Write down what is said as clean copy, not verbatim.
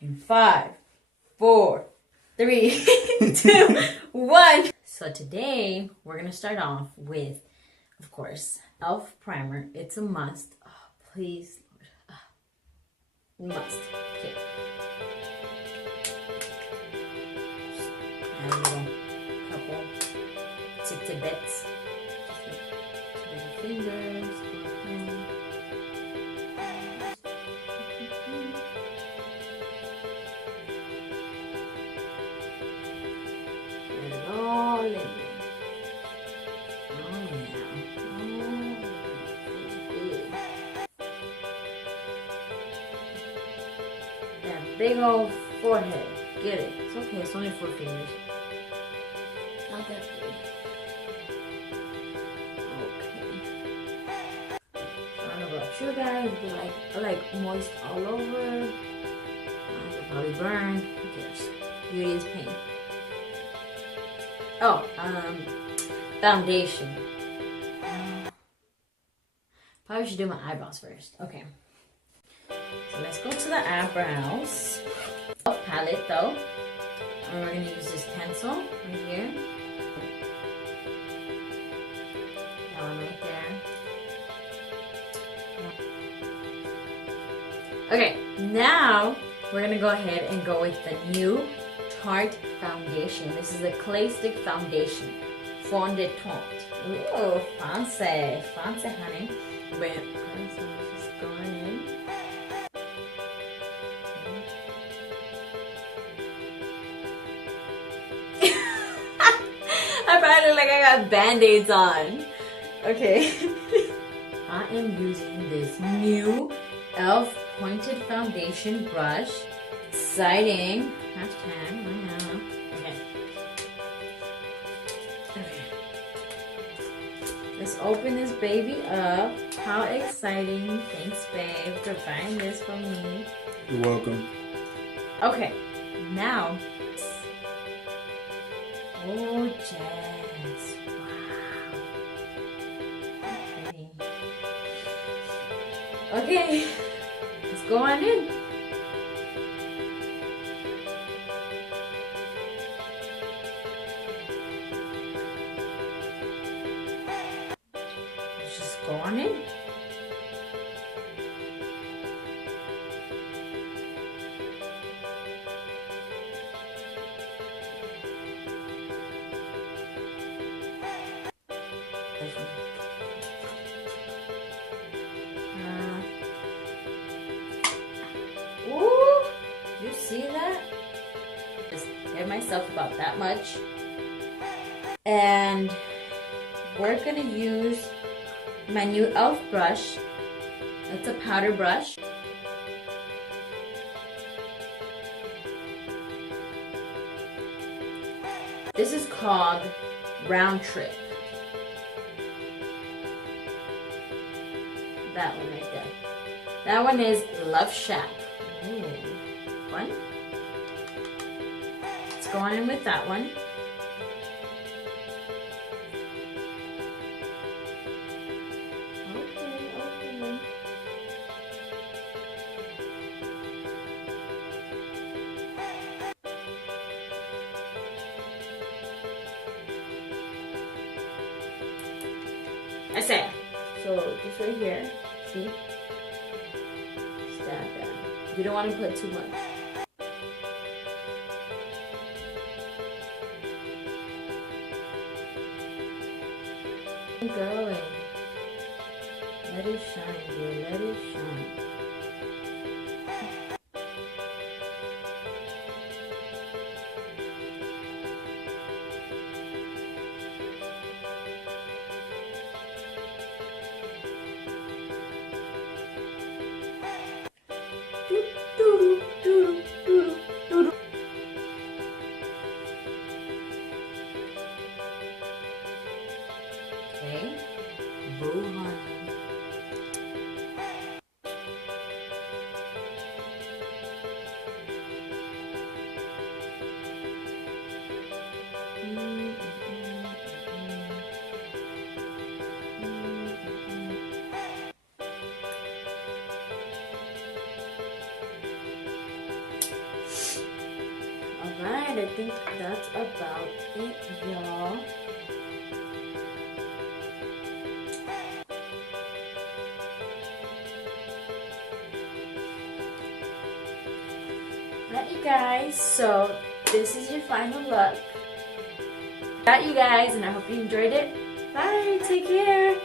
In 5, 4, 3, 2, 1. So today we're gonna start off with, of course, e.l.f. primer. It's a must. Oh, please, Lord. Must. Okay. Add a little couple tidbits. Just little fingers. Get it all in there. Oh yeah. Oh, good. That big old forehead. Get it. It's okay. It's only 4 fingers. Not that big. Okay. I don't know about you guys, but I like moist all over. I could probably burn. Who cares? Beauty is pain. Oh, foundation. Probably should do my eyebrows first. Okay. So let's go to the eyebrows. Palette though. And we're gonna use this pencil right here. That one right there. Okay, now we're gonna go ahead and go with the new Tarte foundation. This is a clay stick foundation. Fond de teinte. Ooh, fancy. Fancy, honey. Wait, so it's just going in. I probably look like I got band-aids on. Okay. I am using this new e.l.f. pointed foundation brush. Exciting. Hashtag. Okay. Okay. Let's open this baby up. How exciting. Thanks, babe, for buying this for me. You're welcome. Okay. Now. Oh, Jess. Wow. Okay. Okay. Let's go on in. Let's just go on in. Ooh, you see that? Just gave myself about that much. And we're gonna use my new e.l.f. brush. It's a powder brush. This is called Round Trip. That one right there. That one is Love Shack. Ooh, fun. Let's go on in with that one. Okay. I say. So just right here, see? Stab that. You don't want to put too much. Go and let it shine, dear. Let it shine. Okay. Boo, honey. I think that's about it, y'all. Alright, you guys, so this is your final look. Got you guys, and I hope you enjoyed it. Bye, take care.